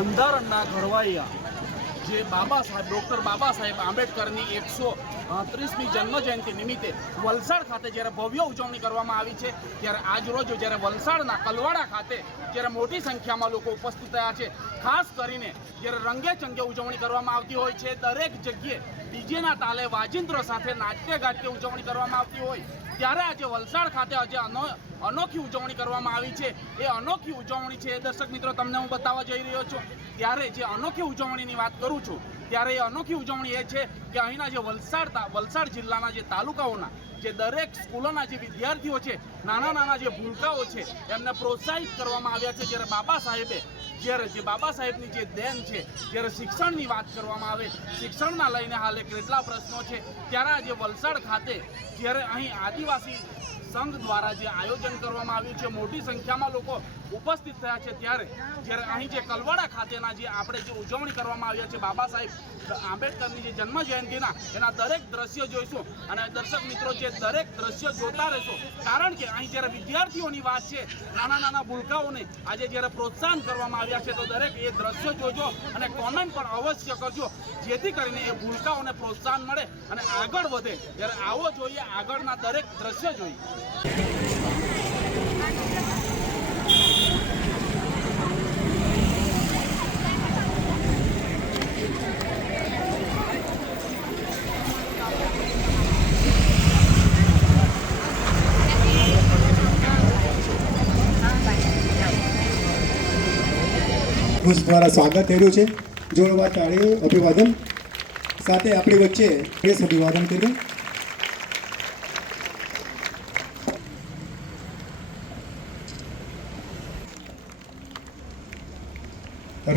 બંધારણના ઘડવૈયા જે ડૉક્ટર બાબા સાહેબ આંબેડકરની 133મી જન્મજયંતિ નિમિત્તે વલસાડ ખાતે જ્યારે ભવ્ય ઉજવણી કરવામાં આવી છે, ત્યારે આજરોજ જ્યારે વલસાડના કલવાડા ખાતે જ્યારે મોટી સંખ્યામાં લોકો ઉપસ્થિત થયા છે, ખાસ કરીને જ્યારે રંગે ચંગે ઉજવણી કરવામાં આવતી હોય છે, દરેક જગ્યાએ ડીજેના તાલે વાજિંત્રો સાથે નાટ્ય ગાટ્ય ઉજવણી કરવામાં આવતી હોય, ત્યારે આજે વલસાડ ખાતે આજે અનોખી ઉજવણી કરવામાં આવી છે। એ અનોખી ઉજવણી છે દર્શક મિત્રો તમને હું બતાવવા જઈ રહ્યો છું। ત્યારે જે અનોખી ઉજવણીની વાત કરું છું, ત્યારે એ અનોખી ઉજવણી એ છે કે અહીંના જે વલસાડ જિલ્લાના જે તાલુકાઓના જે દરેક સ્કૂલોના જે વિદ્યાર્થીઓ છે, નાના નાના જે ભૂલકાઓ છે, એમને પ્રોત્સાહિત કરવામાં આવ્યા છે। જ્યારે બાબા સાહેબની જે દેન છે, જ્યારે શિક્ષણની વાત કરવામાં આવે, શિક્ષણના લઈને હાલે કેટલા પ્રશ્નો છે, ત્યારે આજે વલસાડ ખાતે જ્યારે અહીં આદિવાસી સંઘ દ્વારા જે આયોજન કરવામાં આવ્યું છે, મોટી સંખ્યામાં લોકો ઉપસ્થિત થયા છે, જ્યારે અહીં જે કલવાડા ખાતેના જે આપણે જે ઉજવણી કરવામાં આવ્યા છે બાબા સાહેબ આંબેડકરની જે જન્મ જયંતિના, એના દરેક દ્રશ્યો જોઈશું અને દર્શક મિત્રો જે દરેક દ્રશ્યો જોતા રહેશો, કારણ કે અહીં જ્યારે વિદ્યાર્થીઓની વાત છે, નાના નાના ભૂલકાઓને આજે જ્યારે પ્રોત્સાહન કરવામાં આવ્યા છે, તો દરેક એ દ્રશ્યો જોજો અને કોમેન્ટ પણ અવશ્ય કરજો, જેથી કરીને એ ભૂલકાઓને પ્રોત્સાહન મળે અને આગળ વધે। જ્યારે આવો જોઈએ, આગળના દરેક દ્રશ્યો જોઈએ। દ્વારા સ્વાગત થઈ રહ્યું છે। જોરદાર તાળીઓ અભિવાદન સાથે આપણી વચ્ચે કેસ અભિવાદન કર્યું।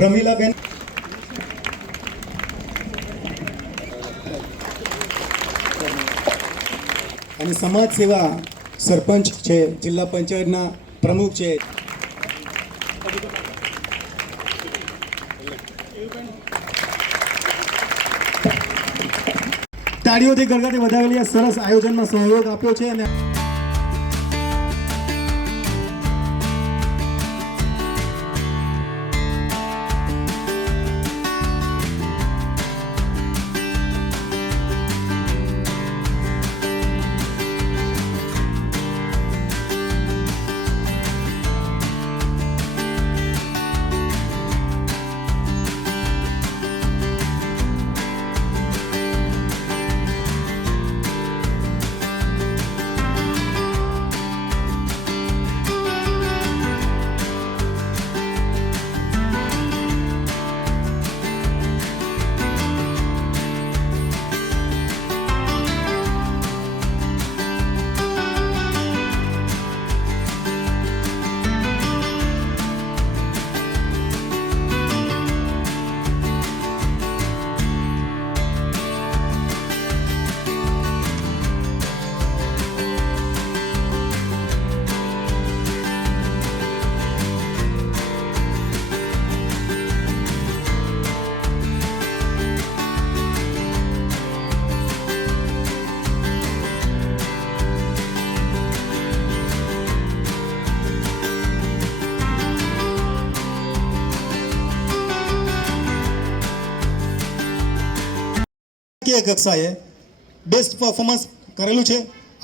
રમીલાબેન અને સમાજ સેવા સરપંચ છે, જિલ્લા પંચાયતના પ્રમુખ છે। તાળીઓથી ગળગાથી વધાવેલી સરસ આયોજનમાં સહયોગ આપ્યો છે અને કક્ષાએ બેસ્ટ પરફોર્મન્સ કરેલું છે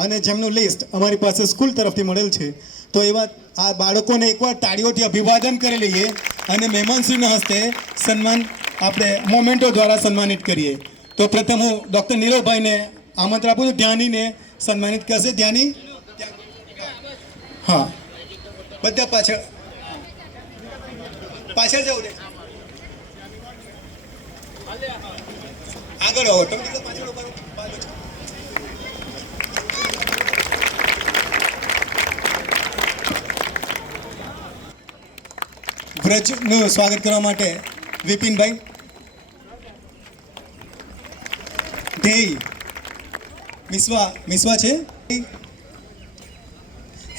અને જેમનું લિસ્ટ અમારી પાસે સ્કૂલ તરફથી મળેલ છે, તો એવા આ બાળકોને એકવાર તાળીઓથી અભિવાદન કરી લઈએ અને મહેમાનશ્રીના હસ્તે સન્માન આપણે મોમેન્ટો દ્વારા સન્માનિત કરીએ। તો પ્રથમ હું ડૉક્ટર નીરવભાઈને આમંત્રણ આપું છું, ધ્યાનીને સન્માનિત કરશે। ધ્યાની, હા, બધા પાછળ જવું દે, આગળ આવો, તમે પાછળ ઉભા રહો। વ્રજનું સ્વાગત કરવા માટે વિપિનભાઈ, ધ્યેય મિસવા છે,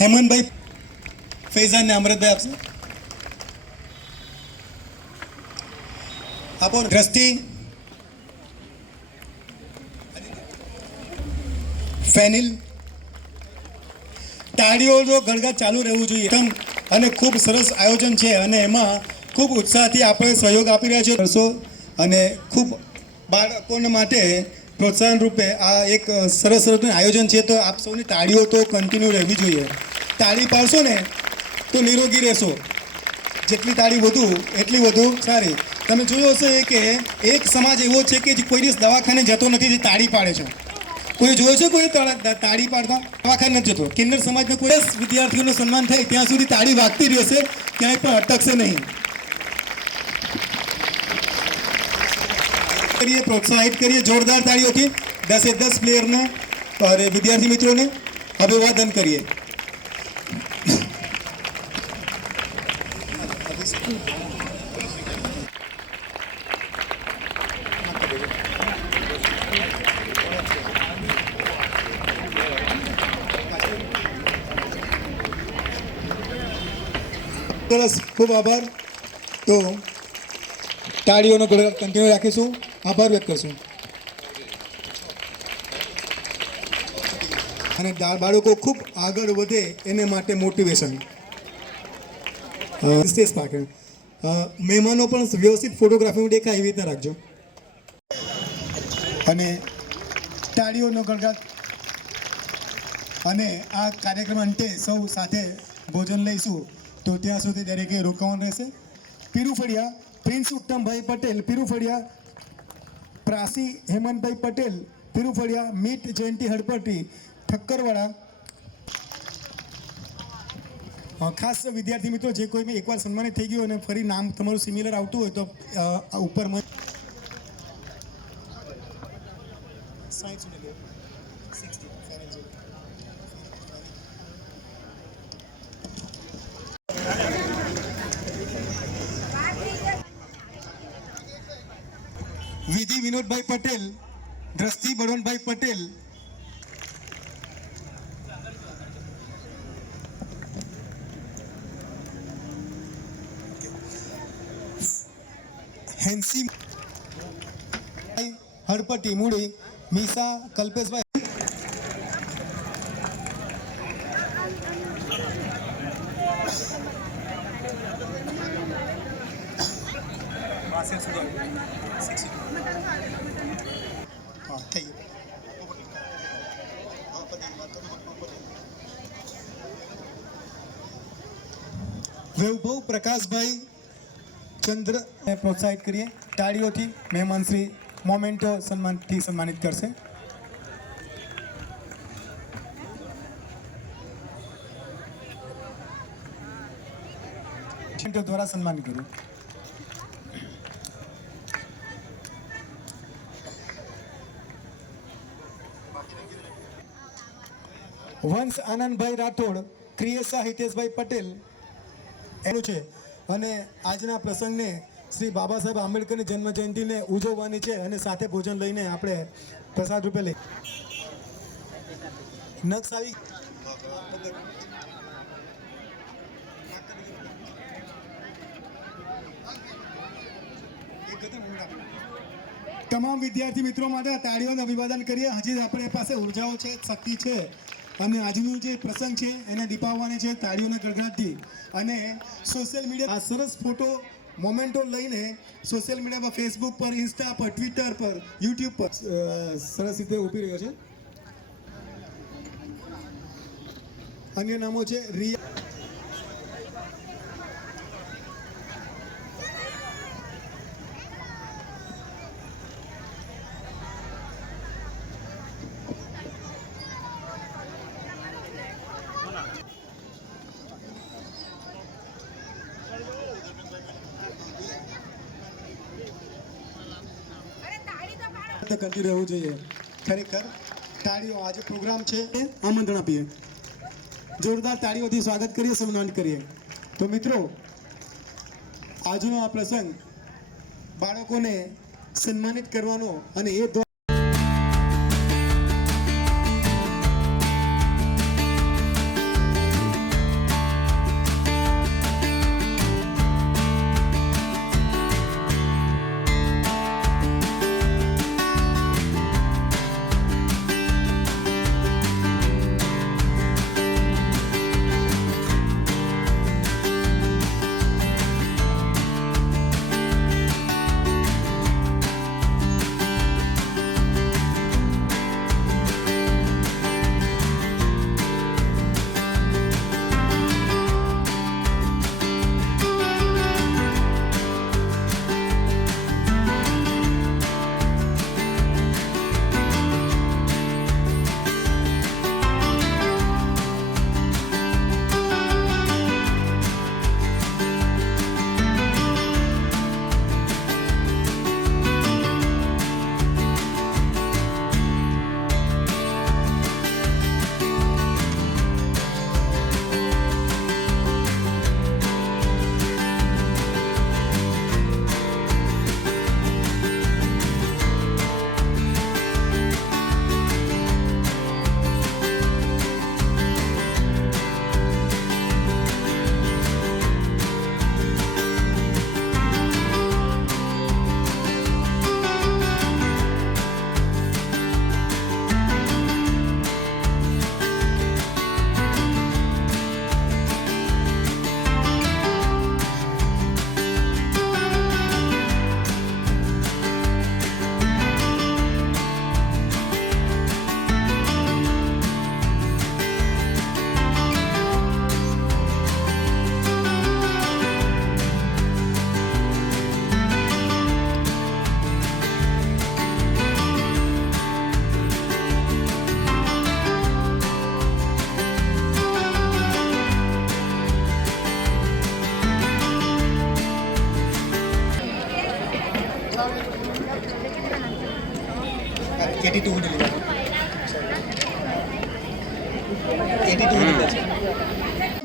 હેમંતભાઈ, ફૈઝાન ને અમૃતભાઈ આપશે। આપો દ્રષ્ટિ, ફેનિલ। તાળીઓ જો ગળગા ચાલુ રહેવું જોઈએ અને ખૂબ સરસ આયોજન છે અને એમાં ખૂબ ઉત્સાહથી આપણે સહયોગ આપી રહ્યા છીએ વર્ષો અને ખૂબ બાળકોને માટે પ્રોત્સાહન રૂપે આ એક સરસ સરસનું આયોજન છે. તો આપ સૌની તાળીઓ તો કન્ટિન્યુ રહેવી જોઈએ. તાળી પાડશો ને તો નિરોગી રહેશો. જેટલી તાળી વધુ એટલી વધુ સારી. તમે જોયું હશે કે એક સમાજ એવો છે કે જે કોઈ દિવસ દવાખાને જતો નથી, જે તાળી પાડે છે. કોઈ જોયો છે કોઈ તાળી પાડતા? દવાખાને નથી જતો. કિન્નર સમાજનો કોઈ વિદ્યાર્થીઓનું સન્માન થાય ત્યાં સુધી તાળી વાગતી રહેશે, ક્યાંય પણ અટકશે નહીં. કરીએ, પ્રોત્સાહિત કરીએ જોરદાર તાળીઓથી 10 પ્લેયરને અને વિદ્યાર્થી મિત્રોને અભિવાદન કરીએ. સરસ, ખૂબ આભાર. તો તાળીઓનો ગળગળાટ કન્ટિન્યુ રાખીશું. આભાર વ્યક્ત કરશું. અને બાળકો ખૂબ આગળ વધે એને માટે મોટિવેશન. સ્ટેજ પાકે મહેમાનો પણ વ્યવસ્થિત ફોટોગ્રાફીમાં દેખાય એવી રીતે રાખજો. અને તાળીઓનો ગળગળાટ. અને આ કાર્યક્રમ અંતે સૌ સાથે ભોજન લઈશું, તો ત્યાં સુધી દરેકે રોકાવાનું રહેશે. પીરુફળિયા પ્રિન્સ ઉત્તમભાઈ પટેલ, પીરુફળિયા પ્રાસી હેમંતભાઈ પટેલ, પીરુફળિયા મીત જયંતિ હડપટી, ઠક્કરવાળા. ખાસ વિદ્યાર્થી મિત્રો, જે કોઈ બી એકવાર સન્માનિત થઈ ગયું અને ફરી નામ તમારું સિમિલર આવતું હોય તો ઉપર વિધિ વિનોદભાઈ પટેલ, દ્રષ્ટિ બળવંતભાઈ પટેલ, હેન્સી હડપટી મૂડી, મીસા કલ્પેશભાઈ. વૈભવ પ્રકાશભાઈ ચંદ્ર પ્રોત્સાહિત કરીએ તાળીઓથી. મહેમાન શ્રી મોમેન્ટો સન્માનથી સન્માનિત કરશે. દ્વારા સન્માનિત કર્યું. વંશ આનંદભાઈ રાઠોડ, ક્રિયેશા હિતેશભાઈ પટેલ એનું છે. અને આજના પ્રસંગને શ્રી બાબા સાહેબ આંબેડકરની જન્મ જયંતિને ઉજવવાની છે અને સાથે ભોજન લઈને આપણે પ્રસાદ રૂપે લઈ નક્ષ આવી. તમામ વિદ્યાર્થી મિત્રો માટે તાળીઓનું અભિવાદન કરીએ. હજી આપણે પાસે ઉર્જાઓ છે, શક્તિ છે અને આજનું જે પ્રસંગ છે એને દીપાવવાની છે તાળીઓના ગળગળાટથી. અને સોશિયલ મીડિયા આ સરસ ફોટો મોમેન્ટો લઈને સોશિયલ મીડિયા પર, ફેસબુક પર, ઇન્સ્ટા પર, ટ્વિટર પર, યુટ્યુબ પર સરસ રીતે ઉભી રહ્યો છે. અન્ય નામો છે રિયા, કરતી રહેવું જોઈએ. ખરેખર તાળીઓ આજે પ્રોગ્રામ છે, આમંત્રણ આપીએ, જોરદાર તાળીઓથી સ્વાગત કરીએ, સન્માનિત કરીએ. તો મિત્રો, આજનો આ પ્રસંગ બાળકોને સન્માનિત કરવાનો અને એ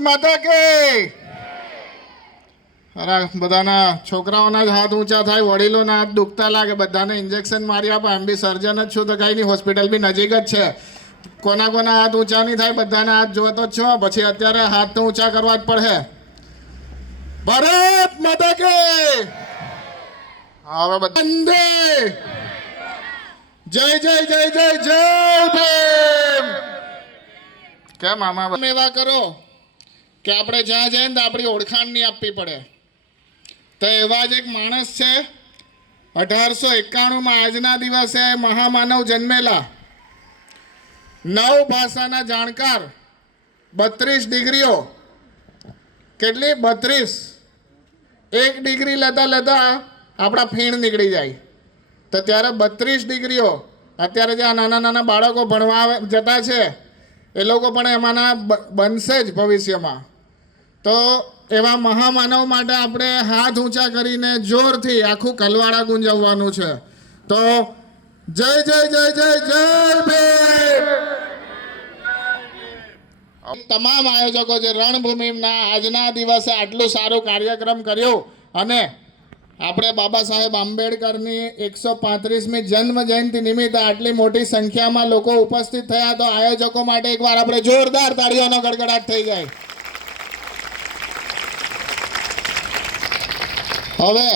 માતા કે અરે બધાના છોકરાઓના જ હાથ ઊંચા થાય, વડીલોના હાથ દુખતા લાગે, બધાને ઇન્જેક્શન મારી આપો. એમ બી સર્જન જ છું તો કંઈ નહીં, હોસ્પિટલ બી નજીક જ છે. કોના કોના હાથ ઊંચા નહીં થાય, બધાના હાથ જોતો જ છો. પછી અત્યારે હાથ તો ઊંચા કરવા જ પડે. ભારત માતા કે હવે વંદે જય જય જય જય જય ભીમ. કેમ આમાં એવા કરો કે આપણે જ્યાં જઈએ ને તો આપણી ઓળખાણ નહીં આપવી પડે. તો એવા જ એક માણસ છે 1891માં આજના દિવસે મહામાનવ જન્મેલા, 9 ભાષાના જાણકાર, 32 ડિગ્રીઓ. કેટલી? 32. એક ડિગ્રી લેતા લેતા આપણા ફીણ નીકળી જાય. તો ત્યારે 32 ડિગ્રીઓ. અત્યારે જે આ નાના નાના બાળકો ભણવા જતા છે એ લોકો પણ એમાંના બનશે જ ભવિષ્યમાં. તો એવા મહામાનવ માટે આપણે હાથ ઊંચા કરીને જોરથી આખું કલવાડા ગુંજવવાનું છે. તો જય જય જય જય જય ભીમ. તમામ આયોજકો જે રણભૂમિના આજના દિવસે આટલું સારું કાર્યક્રમ કર્યો અને આપણે બાબા સાહેબ આંબેડકરની 135મી જન્મ જયંતિ નિમિત્તે આટલી મોટી સંખ્યામાં લોકો ઉપસ્થિત થયા, તો આયોજકો માટે એકવાર આપણે જોરદાર તાળીઓનો ગડગડાટ થઈ જાય. હવે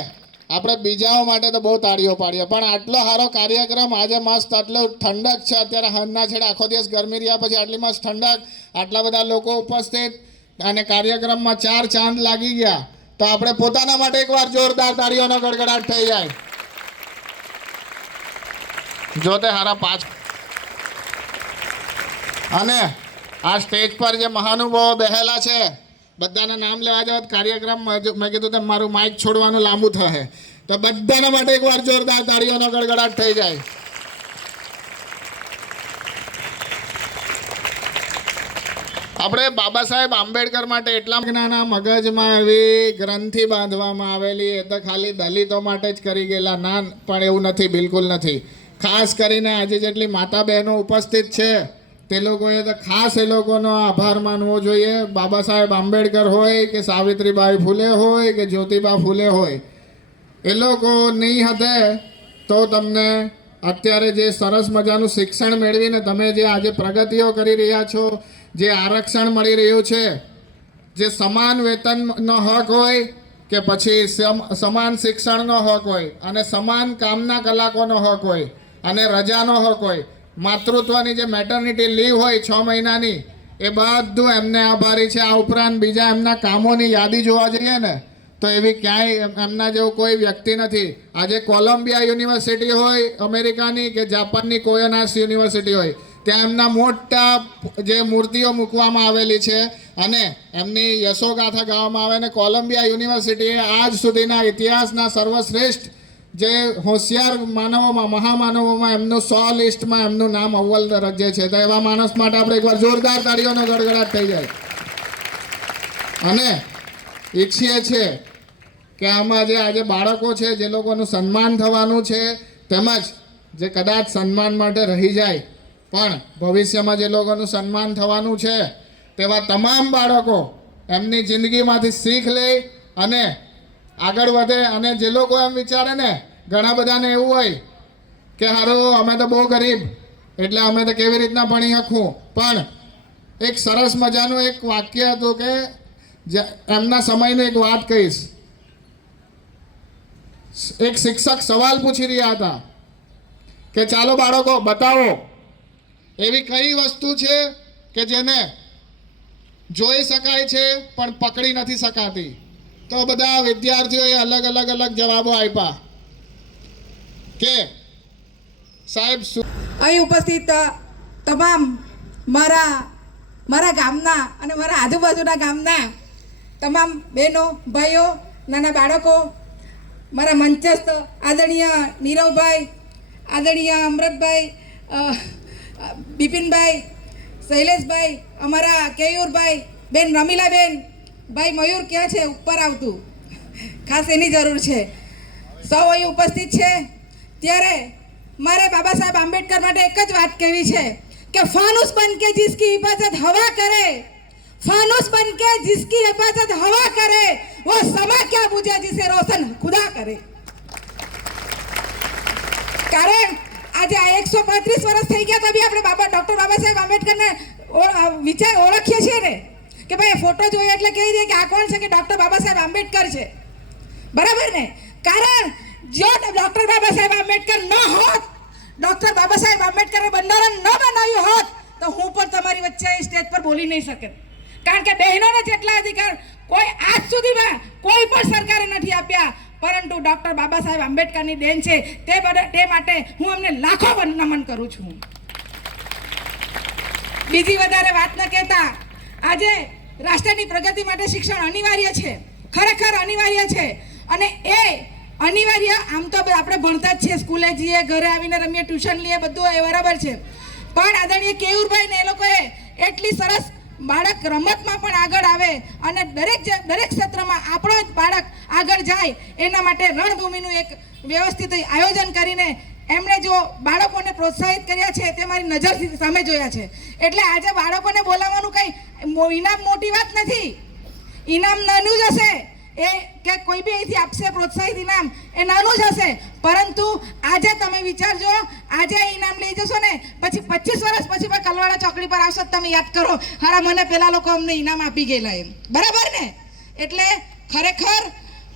આપણે બીજાઓ માટે તો બહુ તાળીઓ પાડીએ, પણ આટલો સારો કાર્યક્રમ આજે મસ્ત, આટલો ઠંડક છે. અત્યારે હાંજના છેડે આખો દિવસ ગરમી રહ્યા પછી આટલી મસ્ત ઠંડક, આટલા બધા લોકો ઉપસ્થિત અને કાર્યક્રમમાં 4 ચાંદ લાગી ગયા. તો આપણે પોતાના માટે એકવાર જોરદાર તાળીઓનો ગડગડાટ થઈ જાય. જોતે હારા 5. અને આ સ્ટેજ પર જે મહાનુભાવો બેહેલા છે બધાના નામ લેવા જાવ કાર્યક્રમ મેં કીધું તેમ મારું માઇક છોડવાનું લાંબુ થશે. તો બધાના માટે એકવાર જોરદાર તાળીઓનો ગડગડાટ થઈ જાય. આપણે બાબા સાહેબ આંબેડકર માટે એટલા જ્ઞાના મગજમાં એવી ગ્રંથિ બાંધવામાં આવેલી, એ તો ખાલી દલિતો માટે જ કરી ગયેલા. ના, પણ એવું નથી, બિલકુલ નથી. ખાસ કરીને આજે જેટલી માતા બહેનો ઉપસ્થિત છે તે લોકોએ તો ખાસ એ લોકોનો આભાર માનવો જોઈએ. બાબા સાહેબ આંબેડકર હોય કે સાવિત્રીબાઈ ફૂલે હોય કે જ્યોતિબા ફૂલે હોય, એ લોકો નહીં હતે તો તમને અત્યારે જે સરસ મજાનું શિક્ષણ મેળવીને તમે જે આજે પ્રગતિઓ કરી રહ્યા છો, જે આરક્ષણ મળી રહ્યું છે, જે સમાન વેતનનો હક હોય કે પછી સમાન શિક્ષણનો હક હોય અને સમાન કામના કલાકોનો હક હોય અને રજાનો હક હોય, માતૃત્વની જે મેટર્નિટી લીવ હોય 6 મહિનાની, એ બધું એમને આભારી છે. આ ઉપરાંત બીજા એમના કામોની યાદી જોવા જઈએ ને તો એવી ક્યાંય એમના જેવું કોઈ વ્યક્તિ નથી. આજે કોલંબિયા યુનિવર્સિટી હોય અમેરિકાની કે જાપાનની કોયોનાસ યુનિવર્સિટી હોય, ત્યાં એમના મોટા જે મૂર્તિઓ મૂકવામાં આવેલી છે અને એમની યશોગાથા ગાવામાં આવે. અને કોલંબિયા યુનિવર્સિટીએ આજ સુધીના ઇતિહાસના સર્વશ્રેષ્ઠ જે હોશિયાર માનવોમાં, મહામાનવોમાં એમનું 100 લિસ્ટમાં એમનું નામ અવ્વલ દરજ્જે છે. તો એવા માણસ માટે આપણે એકવાર જોરદાર તાળીઓનો ગડગડાટ થઈ જાય. અને ઈચ્છીએ છીએ કે આમાં જે આજે બાળકો છે જે લોકોનું સન્માન થવાનું છે, તેમજ જે કદાચ સન્માન માટે રહી જાય પણ ભવિષ્યમાં જે લોકોનું સન્માન થવાનું છે તેવા તમામ બાળકો એમની જિંદગીમાંથી શીખ લે અને આગળ વધે. અને જે લોકો એમ વિચારે ને, ઘણા બધાને એવું હોય કે હારું અમે તો બહુ ગરીબ એટલે અમે તો કેવી રીતના ભણી શકું, પણ એક સરસ મજાનું એક વાક્ય હતું કે એમના સમયની એક વાત કહીશ. એક શિક્ષક સવાલ પૂછી રહ્યા હતા કે ચાલો બાળકો બતાવો એવી કઈ વસ્તુ છે કે જેને જોઈ શકાય છે પણ પકડી નથી શકાતી. તો બધા વિદ્યાર્થીઓએ અલગ અલગ અલગ જવાબો આપ્યા કે સાહેબ અહીં ઉપસ્થિત તમામ મારા ગામના અને મારા આજુબાજુના ગામના તમામ બહેનો, ભાઈઓ, નાના બાળકો, મારા મંચસ્થ આદરણીય નીરવભાઈ, આદરણીય અમૃતભાઈ, બિપિનભાઈ, શૈલેષભાઈ, અમારા કેયુરભાઈ, બેન રમીલાબેન, ભાઈ મયુર ક્યાં છે? ઉપર આવતું, ખાસ એની જરૂર છે. સૌ અહીં ઉપસ્થિત છે. ત્યારે મારે બાબા સાહેબ આંબેડકર માટે એક જ વાત કહેવી છે કે फानुस बन के जिसकी हिफाजत हवा करे, फानुस बन के जिसकी हिफाजत हवा करे, वो समा क्या बुझे जिसे रोशन खुदा करे। कारण આજે આ 135 વર્ષ થઈ ગયા તો બી આપણે ડોક્ટર બાબા સાહેબ આંબેડકરને વિચાર ઓળખીએ છીએ ને કે ભાઈ ફોટો જોઈએ એટલે કહી દે કે આ કોણ છે કે ડોક્ટર બાબા સાહેબ આંબેડકર છે, બરાબર ને? કારણ જો ડોક્ટર બાબા સાહેબ આંબેડકર ન હોત, ડોક્ટર બાબા સાહેબ આંબેડકરે બંધારણ ન બનાવ્યું હોત તો હું પણ તમારી વચ્ચે સ્ટેજ પર બોલી નહીં શકે, કારણ કે બહેનોને જેટલા અધિકાર કોઈ આજ સુધીમાં કોઈ પણ સરકારે નથી આપ્યા, પરંતુ ડોક્ટર બાબા સાહેબ આંબેડકરની દેન છે, તે માટે હું અમને લાખો નમન કરું છું। બીજી વધારે વાત ન કહેતા, આજે રાષ્ટ્રની પ્રગતિ માટે શિક્ષણ અનિવાર્ય છે, ખરેખર અનિવાર્ય છે, અને એ અનિવાર્ય આમ તો આપણે ભણતા જ છીએ, સ્કૂલે જઈએ, ઘરે આવીને રમીએ, ટ્યુશન લઈએ, બધું એ બરાબર છે, પણ આદરણીય કેયુરભાઈ ને એ લોકોએ એટલી સરસ બાળક રમતમાં પણ આગળ આવે અને દરેક ક્ષેત્રમાં આપણો જ બાળક આગળ જાય એના માટે રણભૂમિનું એક વ્યવસ્થિત આયોજન કરીને એમણે જો બાળકોને પ્રોત્સાહિત કર્યા છે તે મારી નજરથી સામે જોયા છે। એટલે આજે બાળકોને બોલાવવાનું કંઈ ઇનામ મોટી વાત નથી, ઇનામ નાનું જ હશે, એ કે કોઈ બી અહીંથી આપશે પ્રોત્સાહિત ઇનામ એ નાનું જ હશે, પરંતુ આજે તમે વિચારજો, આજે ઇનામ લઈ જશો ને પછી 25 વર્ષ પછી પણ કલવાડા ચોકડી પર આવશો તમે યાદ કરો, હારા મને પેલા લોકો અમને ઇનામ આપી ગયેલા એમ, બરાબર ને? એટલે ખરેખર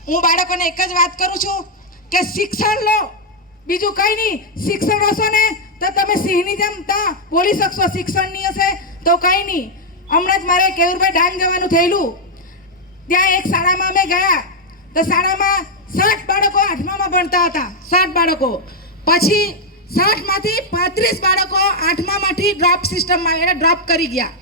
હું બાળકોને એક જ વાત કરું છું કે શિક્ષણ લો, બીજું કંઈ નહીં, શિક્ષણ હશો ને તો તમે સિંહની જેમ ત્યાં બોલી શકશો, શિક્ષણ નહીં હશે તો કંઈ નહીં। હમણાં જ મારે કેયુરભાઈ ડાંગ જવાનું થયેલું, ત્યાં એક શાળામાં અમે ગયા તો શાળામાં 60 બાળકો 8મામાં ભણતા હતા, 60 બાળકો, પછી 60માંથી 35 બાળકો 8મામાંથી ડ્રોપ સિસ્ટમમાં એને ડ્રોપ કરી ગયા,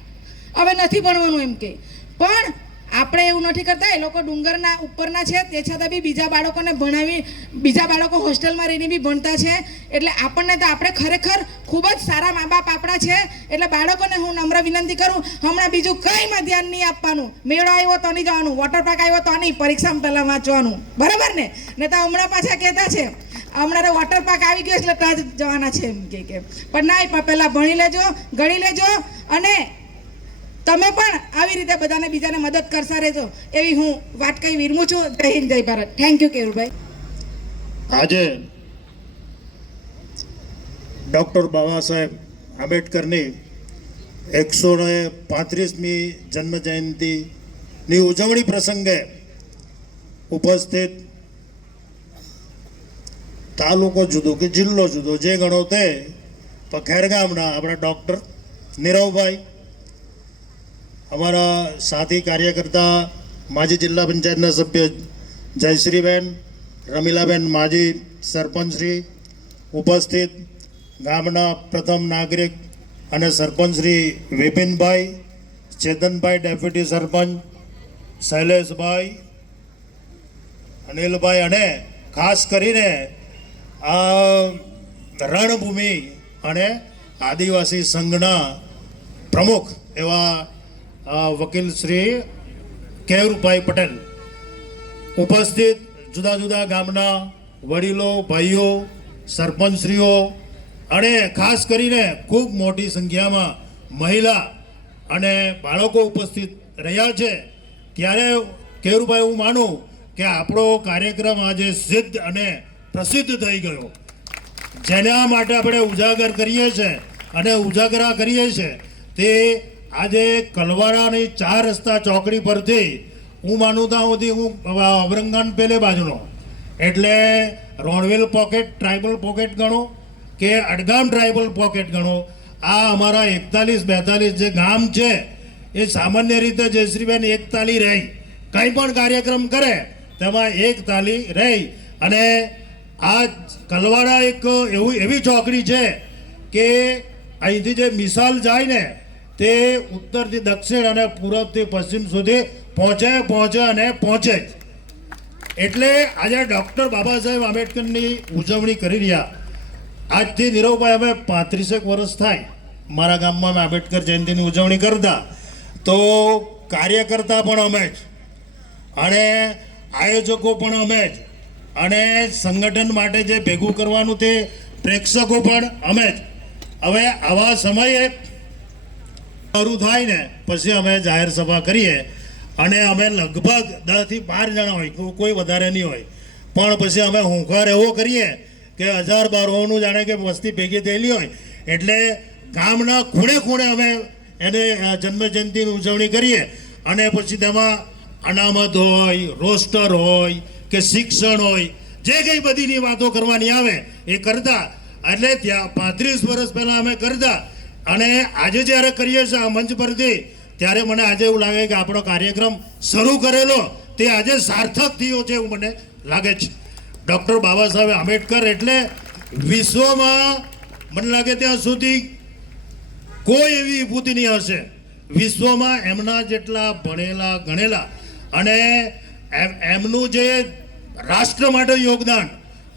હવે નથી ભણવાનું એમ કે, પણ આપણે એવું નથી કરતા, એ લોકો ડુંગરના ઉપરના છે તે છતાં બી બીજા બાળકોને ભણાવી, બીજા બાળકો હોસ્ટેલમાં રહીને બી ભણતા છે, એટલે આપણને તો આપણે ખરેખર ખૂબ જ સારા મા બાપ આપણા છે। એટલે બાળકોને હું નમ્ર વિનંતી કરું, હમણાં બીજું કંઈમાં ધ્યાન નહીં આપવાનું, મેળો આવ્યો તો નહીં જવાનું, વોટર પાર્ક આવ્યો તો નહીં, પરીક્ષામાં પહેલાં વાંચવાનું, બરાબર ને? ને તો હમણાં પાછા કહેતા છે હમણાં તો વોટર પાર્ક આવી ગયો એટલે ત્યાં જ જવાના છે એમ કે, પણ ના, પણ પહેલાં ભણી લેજો, ગણી લેજો, અને તમે પણ આવી રીતે બધાને બીજાને મદદ કરતા રહેજો, એવી હું વાત કહી વિરમું છું। જય હિન્દ, જય ભારત। Thank you Keyurbhai. આજે ડૉક્ટર બાબા સાહેબ આંબેડકરની 135મી જન્મ જયંતિની ઉજવણી પ્રસંગે ઉપસ્થિત તાલુકો જુદો કે જિલ્લો જુદો જે ગણો તે, પણ ખેરગામના આપણા ડૉક્ટર નીરવભાઈ, અમારા સાથી કાર્યકર્તા માજી જિલ્લા પંચાયતના સભ્ય જયશ્રીબેન, રમીલાબેન માજી સરપંચશ્રી, ઉપસ્થિત ગામના પ્રથમ નાગરિક અને સરપંચશ્રી વિપિનભાઈ, ચેતનભાઈ ડેપ્યુટી સરપંચ, શૈલેષભાઈ, અનિલભાઈ, અને ખાસ કરીને આ રણભૂમિ અને આદિવાસી સંઘના પ્રમુખ એવા વકીલ શ્રી કેયુરભાઈ પટેલ, ઉપસ્થિત જુદા જુદા ગામના વડીલો, ભાઈઓ, સરપંચશ્રીઓ, અને ખાસ કરીને ખૂબ મોટી સંખ્યામાં મહિલા અને બાળકો ઉપસ્થિત રહ્યા છે। ત્યારે કેયુરભાઈ, હું માનું કે આપણો કાર્યક્રમ આજે સિદ્ધ અને પ્રસિદ્ધ થઈ ગયો, જેના માટે આપણે ઉજાગર કરીએ છીએ અને ઉજાગરા કરીએ છીએ, તે આજે કલવાડાની 4 રસ્તા ચોકડી પરથી હું માનું ત્યાં સુધી હું અવરંગાન પેલે બાજુનો એટલે રોણવેલ પોકેટ, ટ્રાઇબલ પોકેટ ગણો કે અડગામ ટ્રાઇબલ પોકેટ ગણો, આ અમારા 41-42 જે ગામ છે એ સામાન્ય રીતે જયશ્રીબેન એક તાલી રહી, કંઈ પણ કાર્યક્રમ કરે તેમાં એક તાલી રહી, અને આ કલવાડા એક એવી ચોકડી છે કે અહીંથી જે મિસાલ જાય ને તે ઉત્તરથી દક્ષિણ અને પૂર્વથી પશ્ચિમ સુધી પહોંચે જ। એટલે આજે ડૉક્ટર બાબા સાહેબ આંબેડકરની ઉજવણી કરી રહ્યા, આજથી નીરવભાઈ અમે 35 વર્ષ થાય મારા ગામમાં અમે આંબેડકર જયંતિની ઉજવણી કરતા, તો કાર્યકર્તા પણ અમે જ, અને આયોજકો પણ અમે જ, અને સંગઠન માટે જે ભેગું કરવાનું તે પ્રેક્ષકો પણ અમે જ. હવે આવા સમયે શરૂ થાય ને પછી અમે જાહેર સભા કરીએ અને અમે લગભગ 10 થી 12 જણા હોય, કોઈ વધારે નહીં હોય, પણ પછી અમે હુંકાર એવો કરીએ કે 1000-1200નું જાણે કે વસ્તી ભેગી થયેલી હોય એટલે ગામના ખૂણે ખૂણે અમે એને જન્મજયંતિની ઉજવણી કરીએ અને પછી તેમાં અનામત હોય, રોસ્ટર હોય કે શિક્ષણ હોય, જે કંઈ બધીની વાતો કરવાની આવે એ કરતા. એટલે ત્યાં 35 વર્ષ પહેલાં અમે કરતા અને આજે જ્યારે કરીએ છીએ આ મંચ પરથી ત્યારે મને આજે એવું લાગે કે આપણો કાર્યક્રમ શરૂ કરેલો તે આજે સાર્થક થયો છે એવું મને લાગે છે. ડૉક્ટર બાબા સાહેબ આંબેડકર એટલે વિશ્વમાં મને લાગે ત્યાં સુધી કોઈ એવી વિભૂતિ નહીં હશે વિશ્વમાં એમના જેટલા ભણેલા ગણેલા અને એમનું જે રાષ્ટ્ર માટે યોગદાન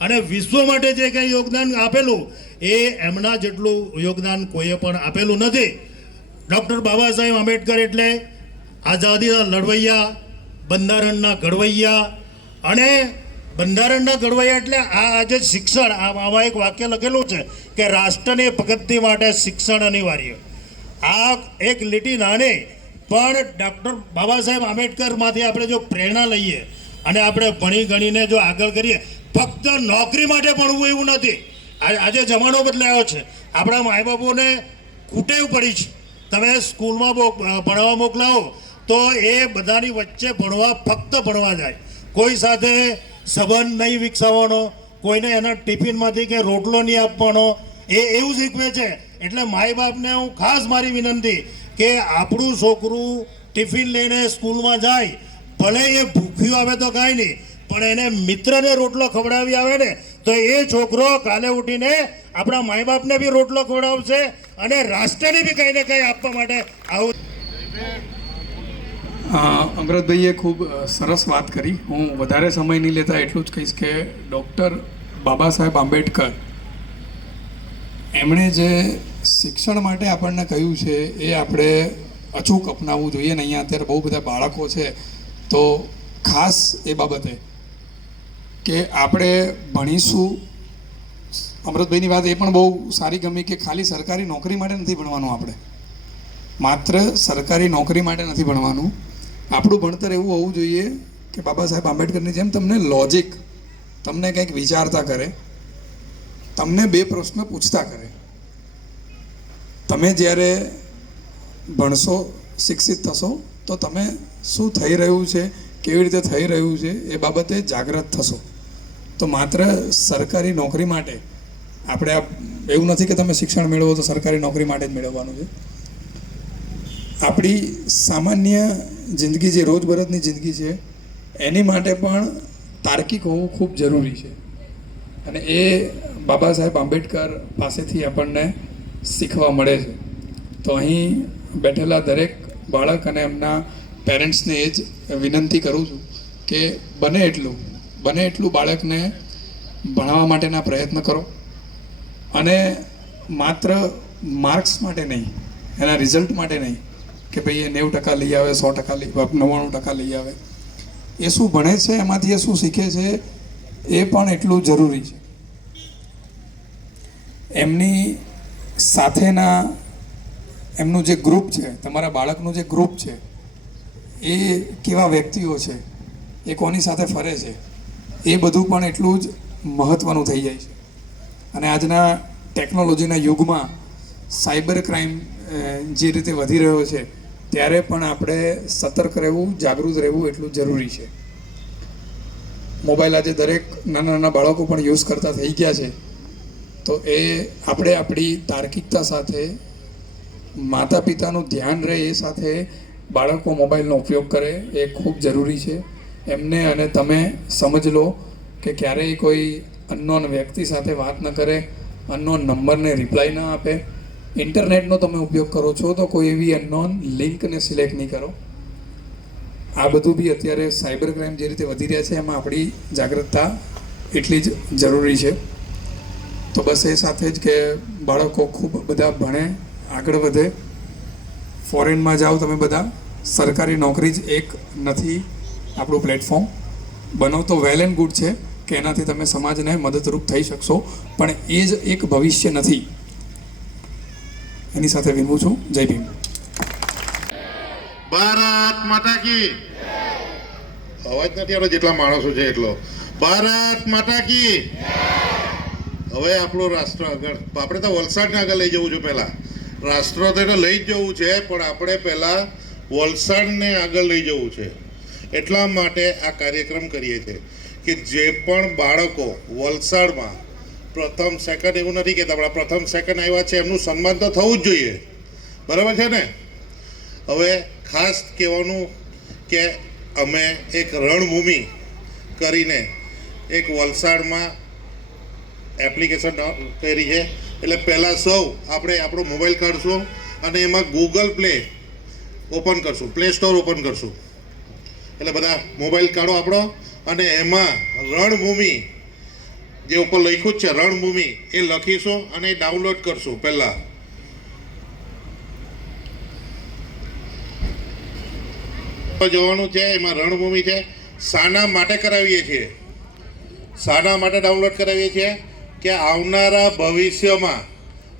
અને વિશ્વ માટે જે કંઈ યોગદાન આપેલું એ એમના જેટલું યોગદાન કોઈએ પણ આપેલું નથી. ડૉક્ટર બાબા સાહેબ આંબેડકર એટલે આઝાદીના લડવૈયા, બંધારણના ઘડવૈયા અને બંધારણના ઘડવૈયા એટલે આ આજે શિક્ષણ, આમાં એક વાક્ય લખેલું છે કે રાષ્ટ્રની પ્રગતિ માટે શિક્ષણ અનિવાર્ય. આ એક લીટી નાની પણ ડૉક્ટર બાબા સાહેબ આંબેડકરમાંથી આપણે જો પ્રેરણા લઈએ અને આપણે ભણી ગણીને જો આગળ કરીએ, ફક્ત નોકરી માટે ભણવું એવું નથી. આજે જમાનો બદલાયો છે, આપણા માય બાપોને કુટેવ પડી છે. તમે સ્કૂલમાં ભણવા મોકલાવો તો એ બધાની વચ્ચે ફક્ત ભણવા જાય, કોઈ સાથે સંબંધ નહીં વિકસાવવાનો, કોઈને એના ટિફિનમાંથી કે રોટલો નહીં આપવાનો, એ એવું શીખવે છે. એટલે માય બાપને હું ખાસ મારી વિનંતી કે આપણું છોકરું ટિફિન લઈને સ્કૂલમાં જાય, ભલે એ ભૂખ્યું આવે તો કાંઈ નહીં, પણ એને મિત્રને રોટલો ખવડાવી આવે ને તો એ છોકરો કાલે ઉઠીને આપણા માય બાપને બી રોટલો ખવડાવશે અને રાષ્ટ્રને બી કંઈ ને કંઈ આપવા માટે આવું. અમૃતભાઈએ ખૂબ સરસ વાત કરી. હું વધારે સમય નહીં લેતા એટલું જ કહીશ કે ડૉક્ટર બાબા સાહેબ આંબેડકર એમણે જે શિક્ષણ માટે આપણને કહ્યું છે એ આપણે અચૂક અપનાવવું જોઈએ. ને અહીંયા અત્યારે બહુ બધા બાળકો છે તો ખાસ એ બાબતે કે આપણે ભણીશું. અમૃતભાઈની વાત એ પણ બહુ સારી ગમી કે ખાલી સરકારી નોકરી માટે નથી ભણવાનું, આપણે માત્ર સરકારી નોકરી માટે નથી ભણવાનું. આપણું ભણતર એવું હોવું જોઈએ કે બાબા સાહેબ આંબેડકરની જેમ તમને લોજિક, તમને કંઈક વિચારતા કરે, તમને 2 પ્રશ્ન પૂછતા કરે. તમે જ્યારે ભણશો, શિક્ષિત થશો તો તમે શું થઈ રહ્યું છે, કેવી રીતે થઈ રહ્યું છે એ બાબતે જાગૃત થશો. તો માત્ર સરકારી નોકરી માટે આપણે એવું નથી કે તમે શિક્ષણ મેળવો તો સરકારી નોકરી માટે જ મેળવવાનું છે. આપણી સામાન્ય જિંદગી, જે રોજબરોજની જિંદગી છે એની માટે પણ તાર્કિક હોવું ખૂબ જરૂરી છે અને એ બાબા સાહેબ આંબેડકર પાસેથી આપણને શીખવા મળે છે. તો અહીં બેઠેલા દરેક બાળક અને એમના પેરેન્ટ્સને એ જ વિનંતી કરું છું કે બને એટલું બાળકને ભણાવવા માટેના પ્રયત્ન કરો અને માત્ર માર્ક્સ માટે નહીં, એના રિઝલ્ટ માટે નહીં કે ભાઈ એ 90% લઈ આવે, 100% લઈ આવે, 99% લઈ આવે. એ શું ભણે છે, એમાંથી એ શું શીખે છે એ પણ એટલું જરૂરી છે. એમની સાથેના એમનું જે ગ્રુપ છે, તમારા બાળકનું જે ગ્રુપ છે એ કેવા વ્યક્તિઓ છે, એ કોની સાથે ફરે છે, એ બધું પણ એટલું જ મહત્ત્વનું થઈ જાય છે. અને આજના ટેકનોલોજીના યુગમાં સાયબર ક્રાઇમ જે રીતે વધી રહ્યો છે ત્યારે પણ આપણે સતર્ક રહેવું, જાગૃત રહેવું એટલું જરૂરી છે. મોબાઈલ આજે દરેક નાના બાળકો પણ યુઝ કરતા થઈ ગયા છે. તો એ આપણે આપણી તાર્કિકતા સાથે, માતા પિતાનું ધ્યાન રહે એ સાથે બાળકો મોબાઈલનો ઉપયોગ કરે એ ખૂબ જરૂરી છે. એમને અને તમે સમજ લો કે ક્યારેય કોઈ અનનોન વ્યક્તિ સાથે વાત ન કરે, અનનોન નંબરને રિપ્લાય ન આપે. ઇન્ટરનેટનો તમે ઉપયોગ કરો છો તો કોઈ એવી અનનોન લિંકને સિલેક્ટ નહીં કરો. આ બધું બી અત્યારે સાયબર ક્રાઇમ જે રીતે વધી રહ્યા છે એમાં આપણી જાગૃતતા એટલી જ જરૂરી છે. તો બસ એ સાથે જ કે બાળકો ખૂબ બધા ભણે, આગળ વધે, ફોરેનમાં જાઓ તમે બધા. સરકારી નોકરી જ એક નથી આપણું પ્લેટફોર્મ. બનો તો વેલ એન્ડ ગુડ છે, કે એનાથી તમે સમાજને મદદરૂપ થઈ શકશો, પણ એ જ એક ભવિષ્ય નથી. એની સાથે વિનવું છું. જય ભીમ. ભારત માતા કી અવાજ નથી આવતો જેટલા માણસો છે એટલો. ભારત માતા કી. હવે આપણું રાષ્ટ્ર આગળ, આપણે તો વલસાડને આગળ લઈ જવું છે. પહેલા રાષ્ટ્ર તો એને લઈ જ જવું છે, પણ આપણે પહેલા વલસાડને આગળ લઈ જવું છે. એટલા માટે આ કાર્યક્રમ કરીએ છીએ કે જે પણ બાળકો વલસાડમાં પ્રથમ સેકન્ડ, એવું નથી કહેતા આપણા પ્રથમ સેકન્ડ આવ્યા છે, એમનું સન્માન તો થવું જ જોઈએ. બરાબર છે ને? હવે ખાસ કહેવાનું કે અમે એક રણભૂમિ કરીને એક વલસાડમાં એપ્લિકેશન કરી છે. એટલે પહેલાં સૌ આપણે આપણો મોબાઈલ કાઢશું અને એમાં ગૂગલ પ્લે ઓપન કરશું, પ્લે સ્ટોર ઓપન કરશું. એટલે બધા મોબાઈલ કાઢો આપણો અને એમાં રણભૂમિ જે ઉપર લખ્યું જ છે રણભૂમિ એ લખીશું અને એ ડાઉનલોડ કરશું. પહેલાં જોવાનું છે, એમાં રણભૂમિ છે. શાના માટે કરાવીએ છીએ? શાના માટે ડાઉનલોડ કરાવીએ છીએ કે આવનારા ભવિષ્યમાં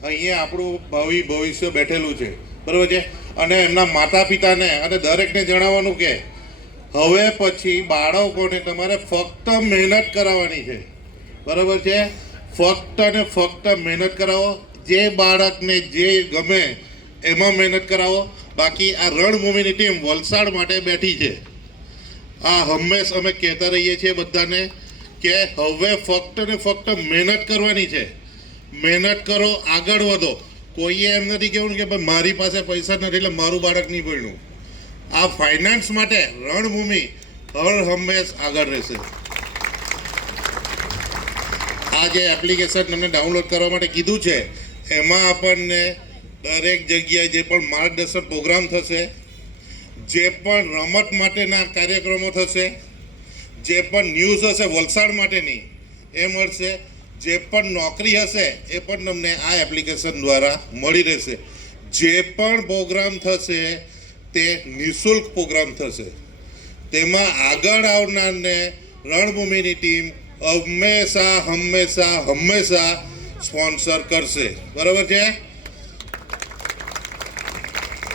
અહીંયા આપણું ભવિષ્ય બેઠેલું છે. બરાબર છે? અને એમના માતા પિતાને અને દરેકને જણાવવાનું કે હવે પછી બાળકોને તમારે ફક્ત મહેનત કરાવવાની છે. બરાબર છે? ફક્ત ને ફક્ત મહેનત કરાવો. જે બાળકને જે ગમે એમાં મહેનત કરાવો. બાકી આ રણભૂમિની ટીમ વલસાડ માટે બેઠી છે. આ હંમેશ અમે કહેતા રહીએ છીએ બધાને કે હવે ફક્ત ને ફક્ત મહેનત કરવાની છે. મહેનત કરો, આગળ વધો. કોઈએ એમ નથી કહેવું કે ભાઈ મારી પાસે પૈસા નથી એટલે મારું બાળક નહીં ભણ્યું. આ ફાઇનાન્સ માટે રણભૂમિ હર હંમેશ આગળ રહેશે. આ જે એપ્લિકેશન તમને ડાઉનલોડ કરવા માટે કીધું છે એમાં આપણને દરેક જગ્યાએ જે પણ માર્ગદર્શન પ્રોગ્રામ થશે, જે પણ રમત માટેના કાર્યક્રમો થશે, જે પણ ન્યૂઝ હશે વલસાડ માટેની એ મળશે. જે પણ નોકરી હશે એ પણ તમને આ એપ્લિકેશન દ્વારા મળી રહેશે. જે પણ પ્રોગ્રામ થશે તે નિઃશુલ્ક પ્રોગ્રામ થશે. તેમાં આગળ આવનારને રણભૂમિની ટીમ હંમેશા હંમેશા હંમેશા સ્પોન્સર કરશે. બરાબર છે?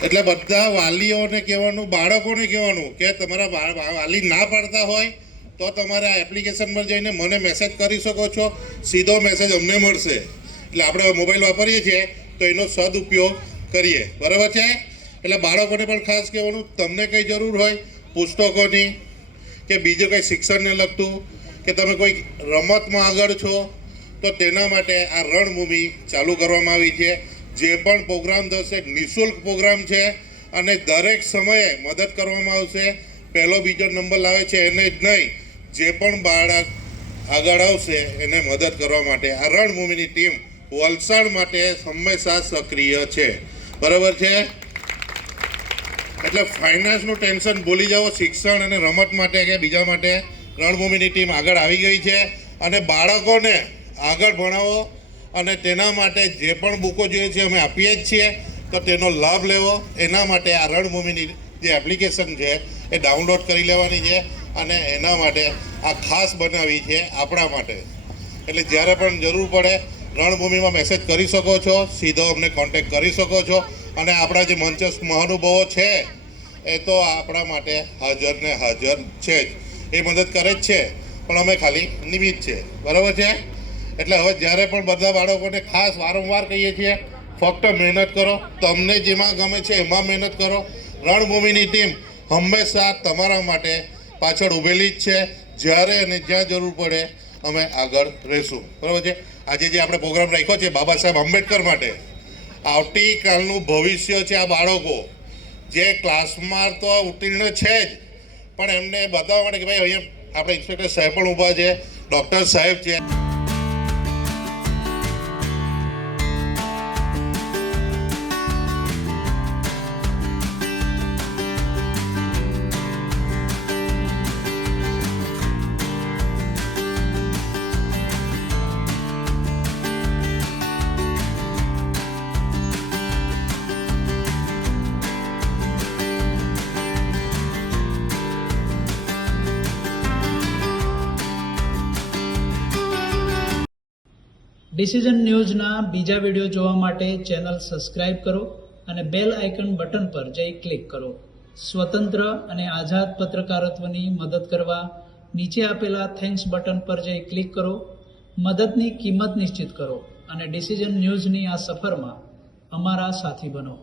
એટલે બધા વાલીઓને કહેવાનું, બાળકોને કહેવાનું કે તમારા વાલી ના પાડતા હોય તો તમારે આ એપ્લિકેશન પર જઈને મને મેસેજ કરી શકો છો. સીધો મેસેજ અમને મળશે. એટલે આપણે મોબાઈલ વાપરીએ છીએ તો એનો સદુપયોગ કરીએ. બરાબર છે? એટલે બાળકોને પણ ખાસ કહેવાનું, તમને કંઈ જરૂર હોય પુસ્તકોની કે બીજું કંઈ શિક્ષણને લગતું કે તમે કોઈ રમતમાં આગળ છો તો તેના માટે આ રણભૂમિ ચાલુ કરવામાં આવી છે. જે પણ પ્રોગ્રામ થશે નિઃશુલ્ક પ્રોગ્રામ છે અને દરેક સમયે મદદ કરવામાં આવશે. પહેલો બીજો નંબર લાવે છે એને જ નહીં, જે પણ બાળક આગળ આવશે એને મદદ કરવા માટે આ રણભૂમિની ટીમ વલસાડ માટે હંમેશા સક્રિય છે. બરાબર છે? એટલે ફાઇનાન્સનું ટેન્શન ભૂલી જાઓ. શિક્ષણ અને રમત માટે કે બીજા માટે રણભૂમિની ટીમ આગળ આવી ગઈ છે અને બાળકોને આગળ ભણાવો અને તેના માટે જે પણ બુકો જોઈએ છે અમે આપીએ જ છીએ. તો તેનો લાભ લેવો. એના માટે આ રણભૂમિની જે એપ્લિકેશન છે એ ડાઉનલોડ કરી લેવાની છે અને એના માટે આ ખાસ બનાવી છે આપણા માટે. એટલે જ્યારે પણ જરૂર પડે રણભૂમિમાં મેસેજ કરી શકો છો, સીધો અમને કોન્ટેક્ટ કરી શકો છો. અને આપણા જે મંચસ્થ મહાનુભાવો છે એ તો આપણા માટે હાજર ને હાજર છે જ. એ મદદ કરે જ છે, પણ અમે ખાલી નિમિત્ત છે. બરાબર છે? એટલે હવે જ્યારે પણ બધા બાળકોને ખાસ વારંવાર કહીએ છીએ ફક્ત મહેનત કરો. તમને જેમાં ગમે છે એમાં મહેનત કરો. રણભૂમિની ટીમ હંમેશા તમારા માટે પાછળ ઊભેલી જ છે. જ્યારે અને જ્યાં જરૂર પડે અમે આગળ રહીશું. બરાબર છે? આજે જે આપણે પ્રોગ્રામ રાખ્યો છે બાબા સાહેબ આંબેડકર માટે, આવતીકાલનું ભવિષ્ય છે આ બાળકો. જે ક્લાસમાં તો ઉત્તીર્ણ છે જ, પણ એમને બતાવવા માટે કે ભાઈ અહીંયા આપણે ઇન્સ્પેક્ટર સાહેબ પણ ઊભા છે, ડૉક્ટર સાહેબ છે. ડિસિઝન ન્યૂઝના બીજા વિડીયો જોવા માટે ચેનલ સબસ્ક્રાઇબ કરો અને બેલ આઇકન બટન પર જઈ ક્લિક કરો. સ્વતંત્ર અને આઝાદ પત્રકારત્વની મદદ કરવા નીચે આપેલા થેન્ક્સ બટન પર જઈ ક્લિક કરો. મદદની કિંમત નિશ્ચિત કરો અને ડિસિઝન ન્યૂઝની આ સફરમાં અમારા સાથી બનો.